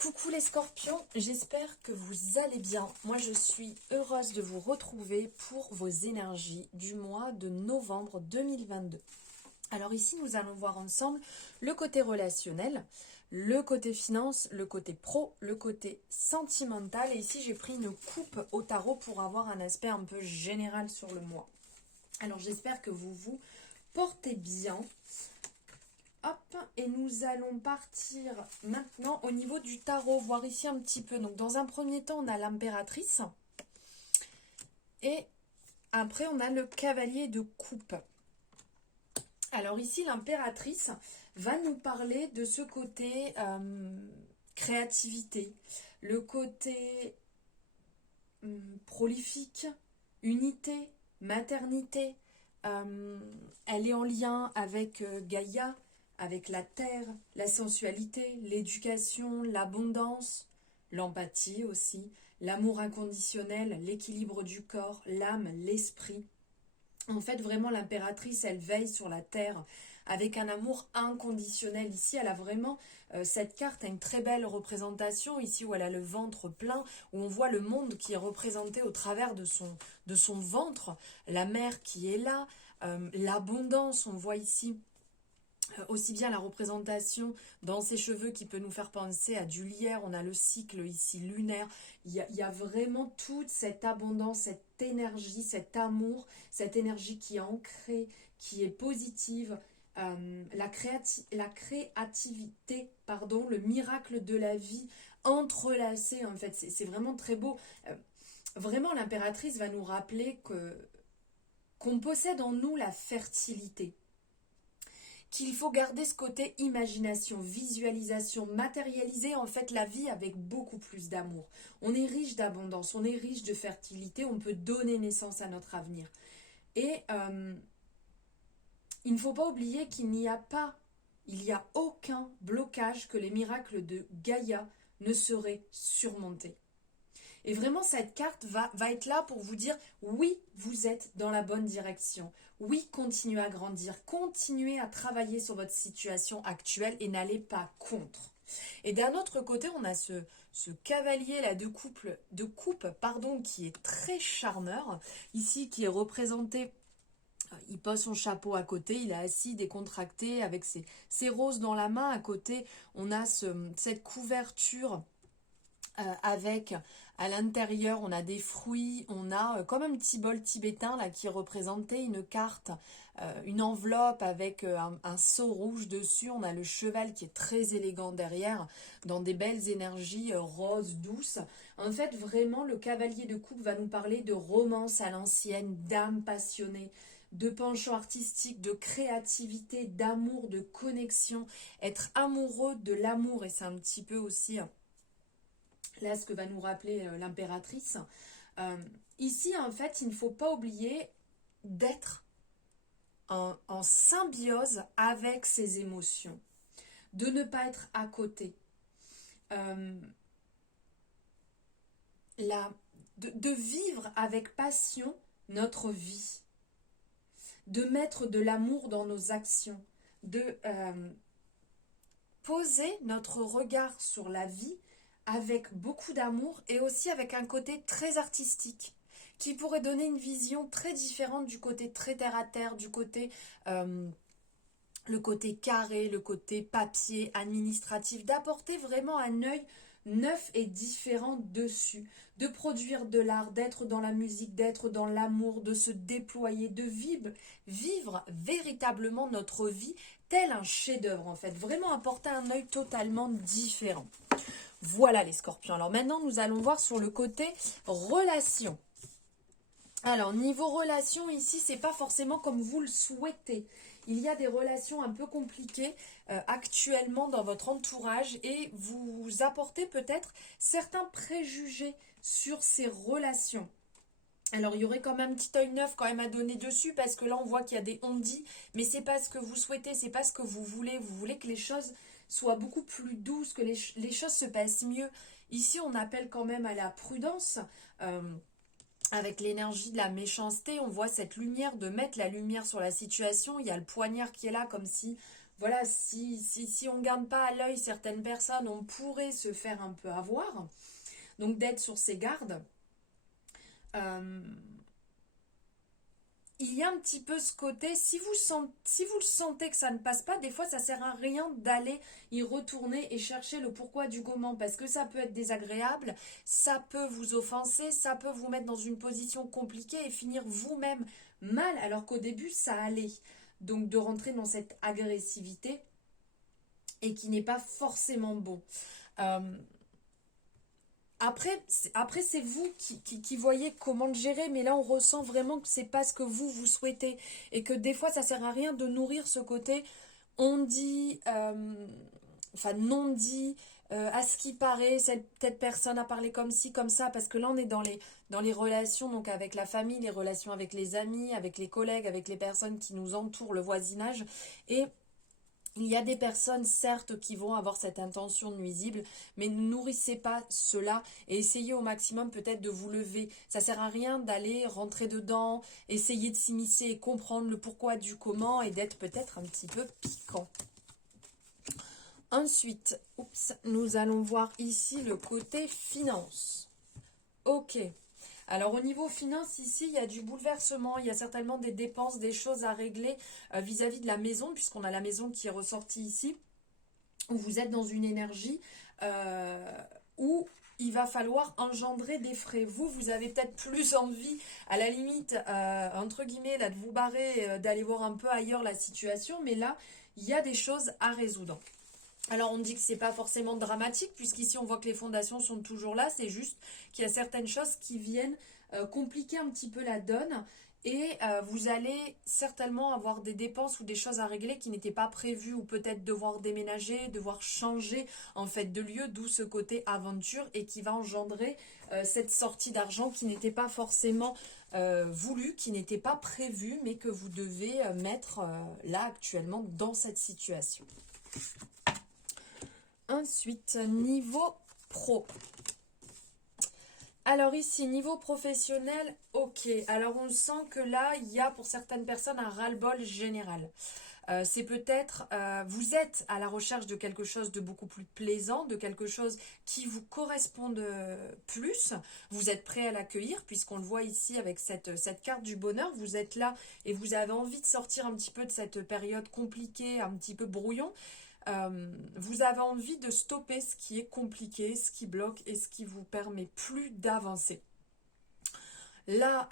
Coucou les scorpions, j'espère que vous allez bien. Moi je suis heureuse de vous retrouver pour vos énergies du mois de novembre 2022. Alors ici nous allons voir ensemble le côté relationnel, le côté finance, le côté pro, le côté sentimental. Et ici j'ai pris une coupe au tarot pour avoir un aspect un peu général sur le mois. Alors j'espère que vous vous portez bien. Hop, et nous allons partir maintenant au niveau du tarot, voir ici un petit peu. Donc dans un premier temps, on a l'impératrice. Et après, on a le cavalier de coupe. Alors ici, l'impératrice va nous parler de ce côté créativité, le côté prolifique, unité, maternité. Elle est en lien avec Gaïa, avec la terre, la sensualité, l'éducation, l'abondance, l'empathie aussi, l'amour inconditionnel, l'équilibre du corps, l'âme, l'esprit. En fait, vraiment, l'impératrice, elle veille sur la terre avec un amour inconditionnel. Ici, elle a vraiment, cette carte a une très belle représentation, ici où elle a le ventre plein, où on voit le monde qui est représenté au travers de son ventre, la mer qui est là, l'abondance, on voit ici aussi bien la représentation dans ses cheveux qui peut nous faire penser à du lierre, on a le cycle ici lunaire, il y a vraiment toute cette abondance, cette énergie, cet amour, cette énergie qui est ancrée, qui est positive, la créativité, pardon, le miracle de la vie entrelacé en fait, c'est vraiment très beau. Vraiment l'impératrice va nous rappeler qu'on possède en nous la fertilité, qu'il faut garder ce côté imagination, visualisation, matérialiser en fait la vie avec beaucoup plus d'amour. On est riche d'abondance, on est riche de fertilité, on peut donner naissance à notre avenir. Et il ne faut pas oublier qu'il n'y a aucun blocage que les miracles de Gaïa ne seraient surmontés. Et vraiment, cette carte va être là pour vous dire, oui, vous êtes dans la bonne direction. Oui, continuez à grandir, continuez à travailler sur votre situation actuelle et n'allez pas contre. Et d'un autre côté, on a ce cavalier là de coupe, qui est très charmeur, ici qui est représenté. Il pose son chapeau à côté, il est assis décontracté avec ses roses dans la main. À côté, on a cette couverture avec à l'intérieur on a des fruits, on a comme un petit bol tibétain là qui représentait une carte, une enveloppe avec un sceau rouge dessus, on a le cheval qui est très élégant derrière dans des belles énergies roses douces. En fait vraiment le cavalier de coupe va nous parler de romance à l'ancienne, d'âme passionnée, de penchant artistique, de créativité, d'amour, de connexion, être amoureux de l'amour. Et c'est un petit peu aussi là ce que va nous rappeler l'impératrice. Ici, en fait, il ne faut pas oublier d'être en symbiose avec ses émotions, de ne pas être à côté. De vivre avec passion notre vie, de mettre de l'amour dans nos actions, de poser notre regard sur la vie avec beaucoup d'amour et aussi avec un côté très artistique qui pourrait donner une vision très différente du côté très terre à terre, du côté le côté carré, le côté papier, administratif, d'apporter vraiment un œil neuf et différent dessus, de produire de l'art, d'être dans la musique, d'être dans l'amour, de se déployer, de vivre véritablement notre vie tel un chef-d'œuvre en fait, vraiment apporter un œil totalement différent. Voilà les scorpions. Alors maintenant, nous allons voir sur le côté relation. Alors, niveau relation, ici, c'est pas forcément comme vous le souhaitez. Il y a des relations un peu compliquées actuellement dans votre entourage et vous apportez peut-être certains préjugés sur ces relations. Alors, il y aurait quand même un petit œil neuf quand même à donner dessus parce que là, on voit qu'il y a des on-dit, mais c'est pas ce que vous souhaitez, c'est pas ce que vous voulez. Vous voulez que les choses soient beaucoup plus douces, que les choses se passent mieux. Ici, on appelle quand même à la prudence. Avec l'énergie de la méchanceté, on voit cette lumière, de mettre la lumière sur la situation. Il y a le poignard qui est là comme si voilà, si on ne garde pas à l'œil certaines personnes, on pourrait se faire un peu avoir. Donc d'être sur ses gardes. Euh, il y a un petit peu ce côté, si vous le sentez que ça ne passe pas, des fois ça sert à rien d'aller y retourner et chercher le pourquoi du comment, parce que ça peut être désagréable, ça peut vous offenser, ça peut vous mettre dans une position compliquée et finir vous-même mal, alors qu'au début ça allait. Donc de rentrer dans cette agressivité et qui n'est pas forcément bon. Euh, après c'est vous qui voyez comment le gérer, mais là on ressent vraiment que c'est pas ce que vous souhaitez et que des fois ça sert à rien de nourrir ce côté on dit, enfin non dit, à ce qui paraît, cette personne a parlé comme ci, comme ça, parce que là on est dans les relations, donc avec la famille, les relations avec les amis, avec les collègues, avec les personnes qui nous entourent, le voisinage, et il y a des personnes, certes, qui vont avoir cette intention nuisible, mais ne nourrissez pas cela et essayez au maximum peut-être de vous lever. Ça sert à rien d'aller rentrer dedans, essayer de s'immiscer et comprendre le pourquoi du comment et d'être peut-être un petit peu piquant. Ensuite, nous allons voir ici le côté finance. Ok. Alors au niveau finance, ici, il y a du bouleversement, il y a certainement des dépenses, des choses à régler vis-à-vis de la maison, puisqu'on a la maison qui est ressortie ici, où vous êtes dans une énergie où il va falloir engendrer des frais. Vous avez peut-être plus envie, à la limite, entre guillemets, là, de vous barrer, d'aller voir un peu ailleurs la situation, mais là, il y a des choses à résoudre. Alors on dit que c'est pas forcément dramatique puisqu'ici on voit que les fondations sont toujours là, c'est juste qu'il y a certaines choses qui viennent compliquer un petit peu la donne et vous allez certainement avoir des dépenses ou des choses à régler qui n'étaient pas prévues ou peut-être devoir déménager, devoir changer en fait de lieu, d'où ce côté aventure et qui va engendrer cette sortie d'argent qui n'était pas forcément voulue, qui n'était pas prévue mais que vous devez mettre là actuellement dans cette situation. Ensuite, niveau pro. Alors ici, niveau professionnel, ok. Alors on sent que là, il y a pour certaines personnes un ras-le-bol général. C'est peut-être, vous êtes à la recherche de quelque chose de beaucoup plus plaisant, de quelque chose qui vous corresponde plus. Vous êtes prêt à l'accueillir, puisqu'on le voit ici avec cette carte du bonheur. Vous êtes là et vous avez envie de sortir un petit peu de cette période compliquée, un petit peu brouillon. Vous avez envie de stopper ce qui est compliqué, ce qui bloque et ce qui vous permet plus d'avancer. Là,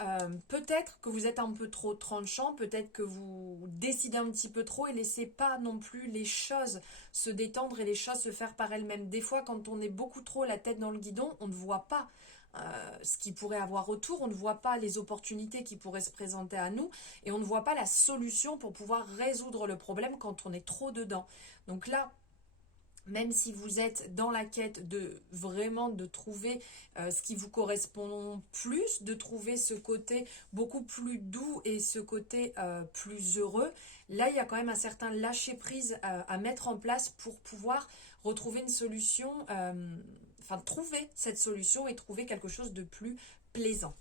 peut-être que vous êtes un peu trop tranchant, peut-être que vous décidez un petit peu trop et laissez pas non plus les choses se détendre et les choses se faire par elles-mêmes. Des fois, quand on est beaucoup trop la tête dans le guidon, on ne voit pas ce qui pourrait avoir autour, on ne voit pas les opportunités qui pourraient se présenter à nous et on ne voit pas la solution pour pouvoir résoudre le problème quand on est trop dedans. Donc là, même si vous êtes dans la quête de vraiment de trouver ce qui vous correspond plus, de trouver ce côté beaucoup plus doux et ce côté plus heureux, là il y a quand même un certain lâcher prise à mettre en place pour pouvoir retrouver une solution, enfin trouver cette solution et trouver quelque chose de plus plaisant.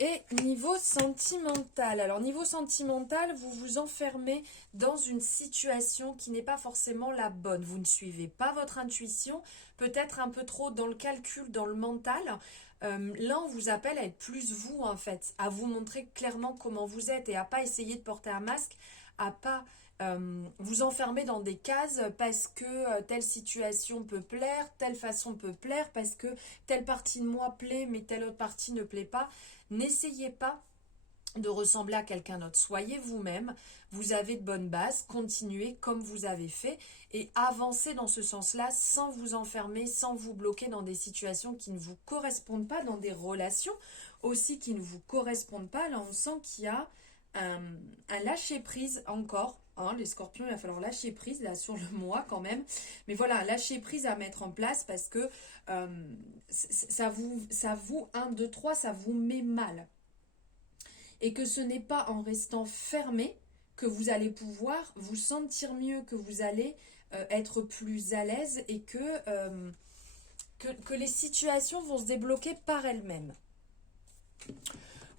Et niveau sentimental, alors niveau sentimental, vous vous enfermez dans une situation qui n'est pas forcément la bonne. Vous ne suivez pas votre intuition, peut-être un peu trop dans le calcul, dans le mental. Là, on vous appelle à être plus vous en fait, à vous montrer clairement comment vous êtes et à pas essayer de porter un masque, à pas vous enfermer dans des cases parce que telle situation peut plaire, telle façon peut plaire, parce que telle partie de moi plaît mais telle autre partie ne plaît pas. N'essayez pas de ressembler à quelqu'un d'autre. Soyez vous-même, vous avez de bonnes bases, continuez comme vous avez fait et avancez dans ce sens-là sans vous enfermer, sans vous bloquer dans des situations qui ne vous correspondent pas, dans des relations aussi qui ne vous correspondent pas. Là, on sent qu'il y a un lâcher-prise encore. Hein, les scorpions, il va falloir lâcher prise là sur le mois quand même. Mais voilà, un lâcher-prise à mettre en place parce que ça vous 1, 2, 3, ça vous met mal. Et que ce n'est pas en restant fermé que vous allez pouvoir vous sentir mieux, que vous allez être plus à l'aise et que les situations vont se débloquer par elles-mêmes.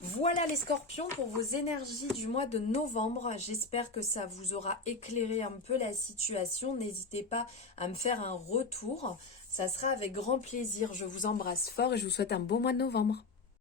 Voilà les scorpions pour vos énergies du mois de novembre. J'espère que ça vous aura éclairé un peu la situation. N'hésitez pas à me faire un retour. Ça sera avec grand plaisir. Je vous embrasse fort et je vous souhaite un beau mois de novembre.